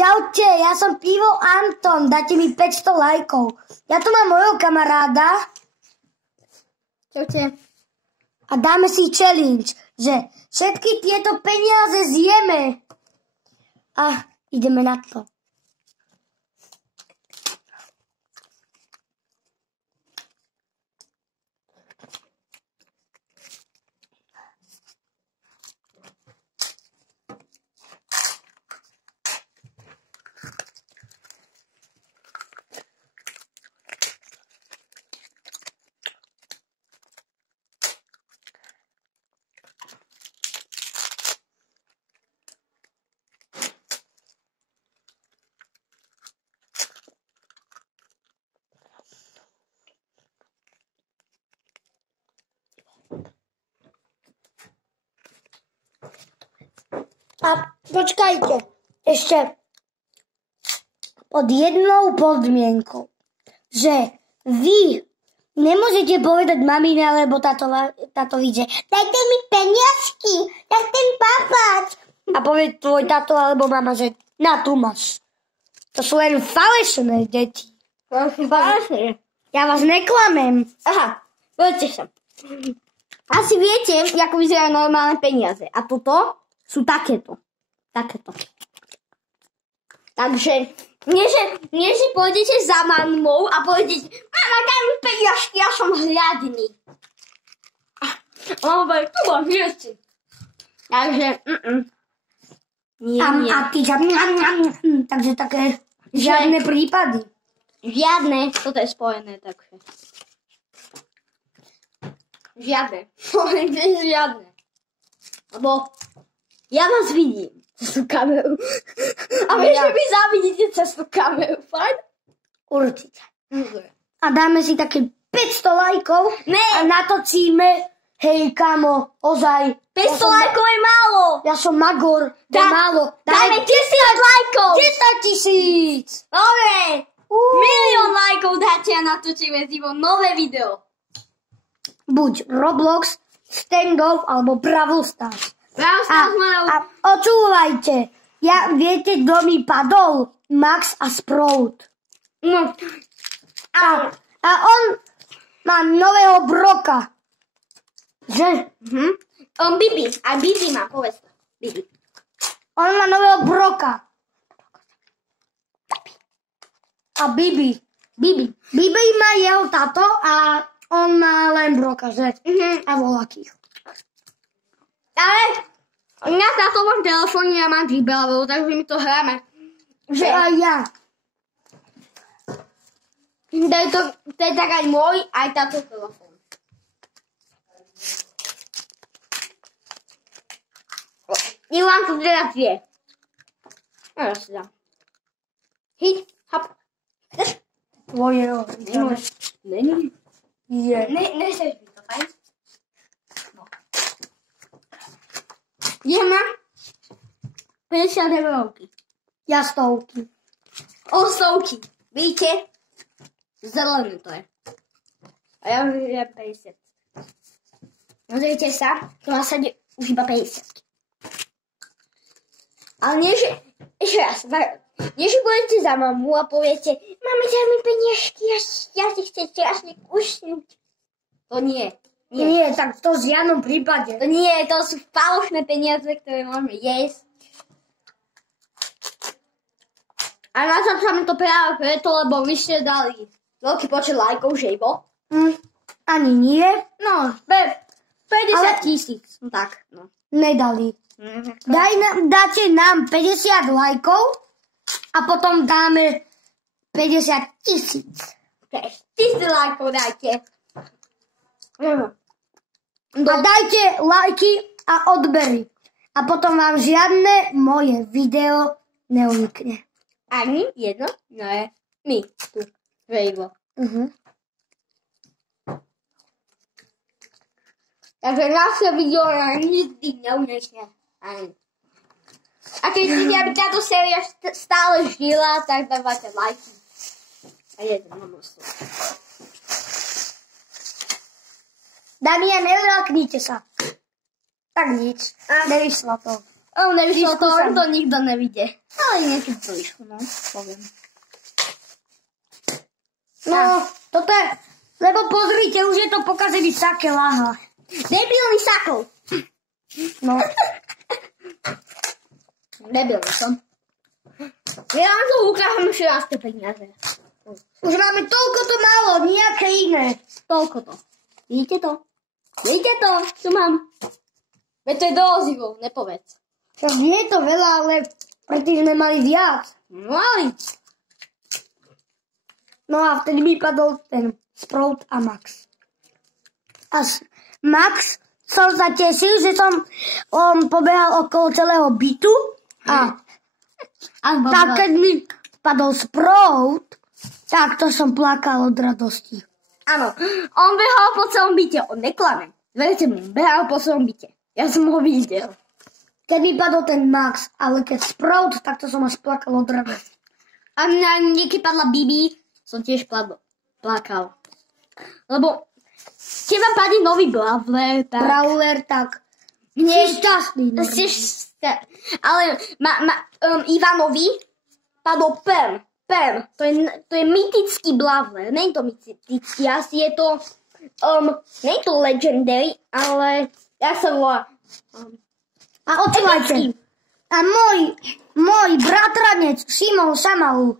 Čaute, ja som Pivo Anton, dáte mi 500 lajkov. Ja tu mám mojho kamaráda. Čaute. A dáme si challenge, že všetky tieto peniaze zjeme. A ideme na to. A počkajte, ešte pod jednou podmienkou, že vy nemôžete povedať mamine alebo tátovi, že dajte mi peniažky, ja chcem papať. A povie tvoj táto alebo mama, že na tu máš. To sú len falešné deti. Ja vás neklamem. Aha, poďte sa. Asi viete, ako vyzerajú normálne peniaze. A toto sú takéto. Takéto. Takže, nie že pôjdete za mamou a pôjdete, mama, daj mi peniažky, ja som hľadný. Mama bude, tu máš vieci. Takže, Nie. A ty, takže také žiadne prípady. Žiadne, toto je spojené, takže. Žiadne. Žiadne. Lebo ja vás vidím cez tú kameru. A vieš, že vy závidíte cez tú kameru, fajn? Určite. A dáme si také 500 lajkov a natočíme, hej kamo, ozaj. 500 lajkov je málo. Ja som magor, to je málo. Dajme 1000 lajkov. 10 000. Dobre. 1 000 000 lajkov dáte a natočíme si nové video. Buď Roblox, Stand-off alebo Brawl Stars. A očúvajte, viete, kto mi padol? Max a Sprout. No. A on má nového Broka. Že? On Bibi. A Bibi má, povedz to. Bibi. On má nového Broka. A Bibi. Bibi má jeho táto a on má len Broka, že? A voľakých. Ale na táto mám telefóne, ja mám výbelavou, takže my to hráme. Že aj ja. To je tak aj môj, aj táto telefón. Ivan to teraz vie. Ja si dám. Hit, hop. Tvoje Není. je. Nechceš mi to, fajn? No. Ideme 50 eurovky. Ja 100. O 100. Vidíte? Zelené to je. A ja už je 50. Pozrite sa, to má sa už iba 50. Ale nie, že... Ešte raz. Nie, že budete za mamu a poviete, mami, daj mi peniažky, ja si chcem strašne kušnúť. To nie. Nie, tak to v žiadnom prípade. To nie, to sú falošné peniaze, ktoré môžeme jesť. A na to sa mi to práve preto, lebo vy ste dali veľký počet lajkov, že ibo? Ani nie. No, 50 000. No tak, no. Nedali. Dáte nám 50 lajkov a potom dáme 50 000. 1000 lajkov dajte. A dajte lajky a odbery. A potom vám žiadne moje video neunikne. Ani jedno? No je. My tu. Vejvo. Takže naše video nám nikdy neunikne. Ani. A keď chcete, aby táto séria stále žila, tak dávate lajky. A jedno množstvo. Damian, nevrátnite sa. Tak nič. Nevyšlo to. Nevyšlo to, on to nikto nevidie. Ale niečo to vyšlo, no, poviem. No, toto je... Lebo pozrite, už je to pokazený saké láha. Debilný sakov. No. Debilný som. Ja vám to ukážem ešte raz tie peniaze. Už máme toľko to málo, nejaké iné. Toľko to. Vidíte to? Vidíte to? Čo mám? Veď to je dozivo, nepovedz. Však nie je to veľa, ale predtým sme mali viac. Mali. No a vtedy mi padol ten Sprout a Max. A Max som sa tešil, že som pobehal okolo celého bytu a tak keď mi padol Sprout, tak to som plakal od radosti. Áno, on behal po celom byte, on neklame. Verte mi, behal po celom byte. Ja som ho videl. Keď mi padol ten Max, ale keď Sprout, tak to som až plakal od radosti. A mňa niekedy padla Bibi, som tiež plakal. Lebo keď vám padne nový Brawler, tak... Brawler, tak... Nie je šťastný. Ale Ivanovi padol Pam. To je mytický Brawler. Nie je to mytický, asi je to... nie je to legendary, ale... Ja sa volá... A očúvajte. A môj bratranec Šimon Šamalu,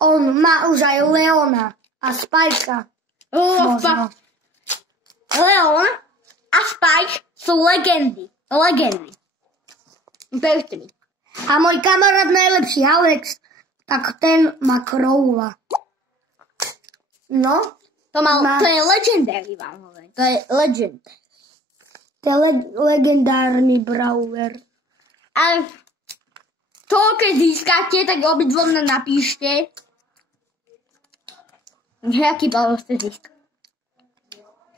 on má už aj Leona a Spajka. Leon a Spike sú legendy. Verte mi. A môj kamarát najlepší Alex, tak ten má Crowla. No? To je legendary, vám hovorím. To je legendary. To je legendárny Brawler. Ale to, keď získate, tak obidvom napíšte. Aký Brawler ste získali.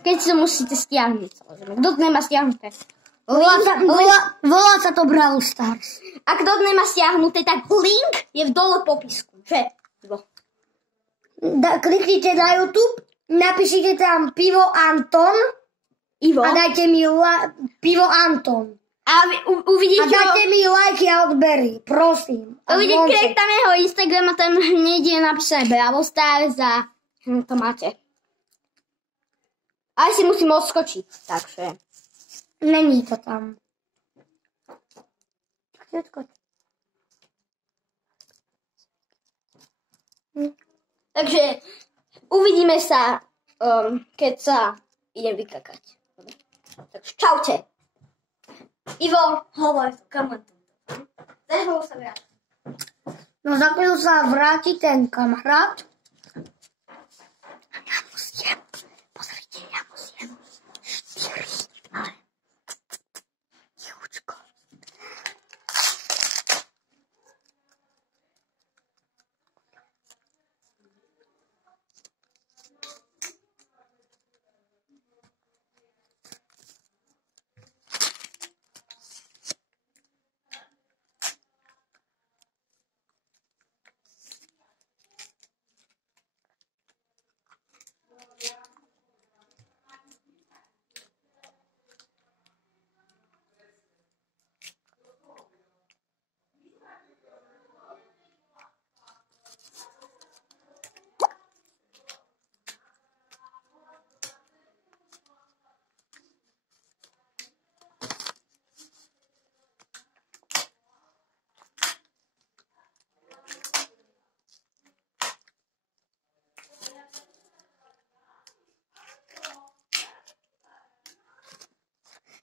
Keď si to musíte stiahnuť. Kto to nemá stiahnuté? Volá sa to Brawl Stars. A kto to nemá stiahnuté, tak link je v dole popisku. Že? Kliknite na YouTube, napíšite tam Pivo Anton Ivo. a dajte mi Pivo Anton. A uvidíte... A dajte mi lajky a odbery, prosím. Uvidíte tam jeho Instagram a tam hneď je napísané Brawl Stars a to máte. Aj si musím odskočiť, takže... Není to tam. Takže uvidíme sa, keď sa idem vykakať. Takže čaute. Ivo, hovor, kamarát. Zažil sa viac. No za chvíľu sa vráti ten kamarát. Ja musím. Pozrite, ja musím. 4. Ale... Júčko.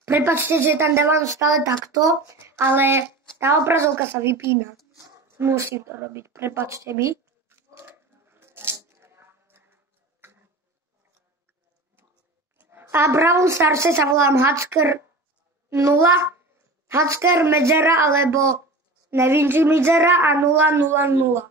Prepáčte, že tam dávam stále takto, ale tá obrazovka sa vypína. Musím to robiť, prepáčte mi. A Brawl Starse sa volám Hacker 0, Hacker Medzera, alebo nevím, či Medzera a 000.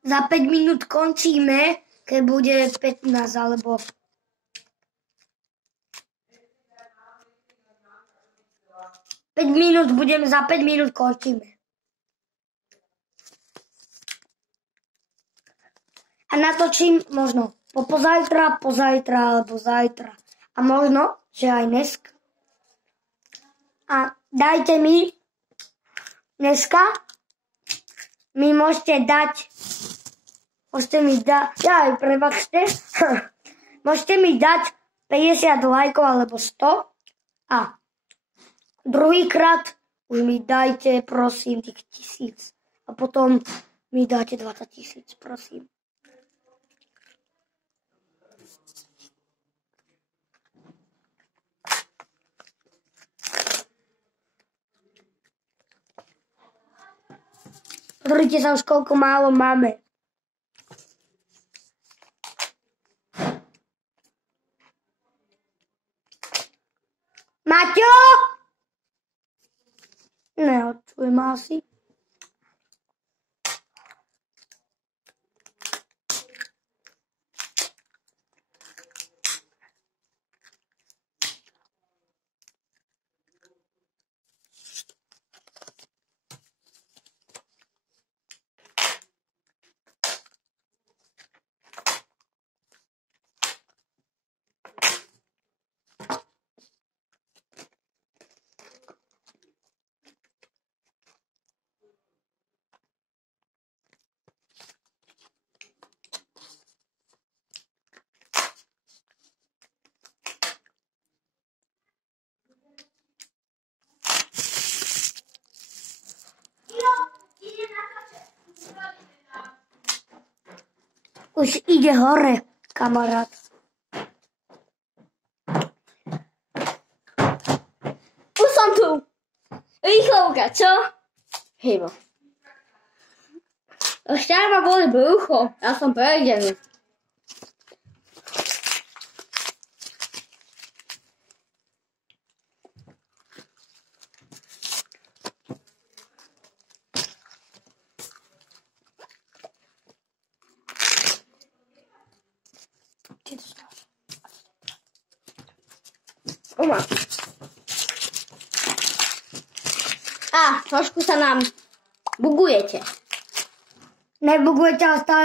Za 5 minút končíme, keď bude 15 alebo... Za 5 minút končíme. A natočím možno pozajtra alebo zajtra. A možno, že aj dneska. A dajte mi dneska, mi môžete mi dať 50 lajkov alebo 100 a druhýkrát už mi dajte, prosím, tých 1000 a potom mi dáte 20 000, prosím. Pozrite sa už, koľko málo máme. Maťo! Neočujem asi. Už ide hore, kamarát. Už som tu. Rýchlovka, čo? Chyba. Ešte aj ma boli brucho. Ja som prejdený. Trošku sa nám bugujete. Nebugujete, ale stále